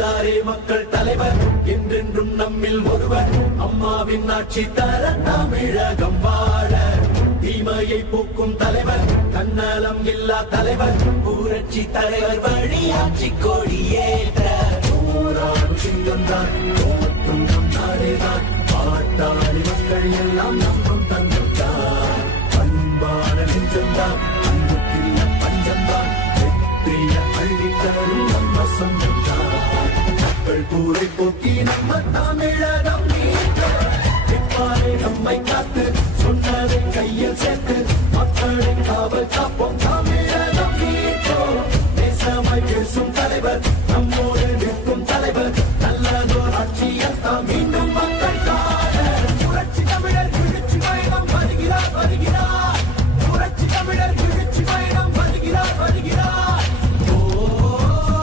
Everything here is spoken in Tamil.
வந்தாரே மக்கள் தலைவர். என்றென்றும் நம்மில் ஒருவர். அம்மாவின் ஆட்சி தர தமிழகம் வாழ. தீமையை போக்கும் தலைவர். தன்னலம் இல்லா தலைவர். ஊரட்சி தலைவர் வழியாட்சி கொடி ஏற்ற சிங்கம்தான் பாட்டாளி மக்கள் எல்லாம் நம்பும் தங்கம் கூரை போக்கி நம்ம தமிழகம் நீட்டாரே நம்மை காத்து சொன்னதை கையில் சேர்த்து மக்களை காவல் காப்போம் தமிழகம் நீட்டோம் தேசமாய் பேசும் தலைவர் நம்மோடு நிற்கும் தலைவர் நல்லதோர் ஆட்சியல் தமிழ்